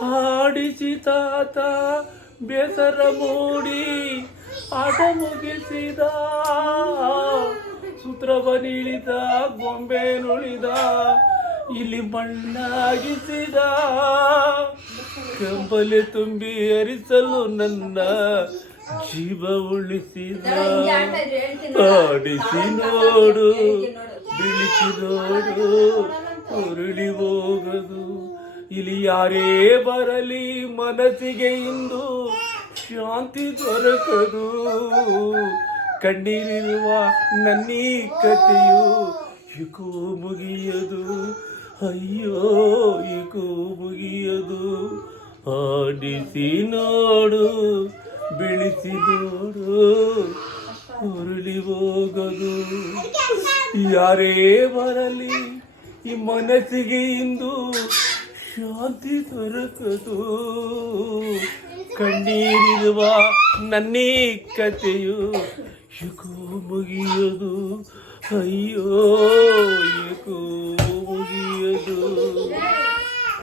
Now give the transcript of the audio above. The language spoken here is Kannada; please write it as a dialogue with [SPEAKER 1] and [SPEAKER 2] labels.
[SPEAKER 1] ಹಾಡಿಸಿ ತಾತ, ಬೇಸರ ಮೂಡಿ ಆಟ ಮುಗಿಸಿದ. ಸೂತ್ರವ ನೀಳಿದ ಗೊಂಬೆ ನುಳಿದ, ಇಲ್ಲಿ ಮಣ್ಣಾಗಿಸಿದ. ಕಂಬಲೆ ತುಂಬಿ ಹರಿಸಲು ನನ್ನ ಜೀವ ಉಳಿಸಿದ. ಆಡಿಸಿ ನೋಡು, ಬಿಳಿಸಿ ನೋಡು, ಉರುಳಿ ಹೋಗದು. ಇಲ್ಲಿ ಯಾರೇ ಬರಲಿ ಮನಸ್ಸಿಗೆ ಇಂದು ಶಾಂತಿ ದೊರಕದು. ಕಣ್ಣೀರಿರುವ ನನ್ನೀ ಕಥೆಯು ಇಕೋ ಮುಗಿಯದು. ಅಯ್ಯೋ ಇಕೋ ಮುಗಿಯದು. ಆಡಿಸಿ ನೋಡು, ಬೆಳೆಸಿ ನೋಡು. ಉರುಳಿ ಹೋಗದು. ಯಾರೇ ಬರಲಿ ಈ ಮನಸ್ಸಿಗೆ ಇಂದು ಶಾಂತಿ ದೊರಕದು. ಕಣ್ಣೀರಿರುವ ನನ್ನೇ ಕತೆಯು ಶುಕೋ ಮುಗಿಯೋದು. ಅಯ್ಯೋ.